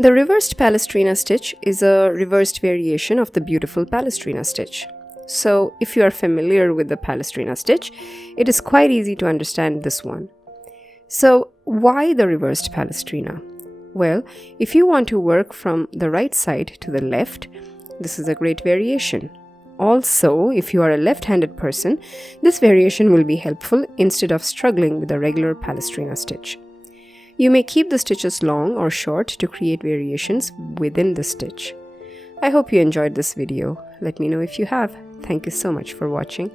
The reversed Palestrina stitch is a reversed variation of the beautiful Palestrina stitch. So if you are familiar with the Palestrina stitch, it is quite easy to understand this one. So why the reversed Palestrina? Well, if you want to work from the right side to the left, this is a great variation. Also, if you are a left-handed person, this variation will be helpful instead of struggling with a regular Palestrina stitch. You may keep the stitches long or short to create variations within the stitch. I hope you enjoyed this video. Let me know if you have. Thank you so much for watching.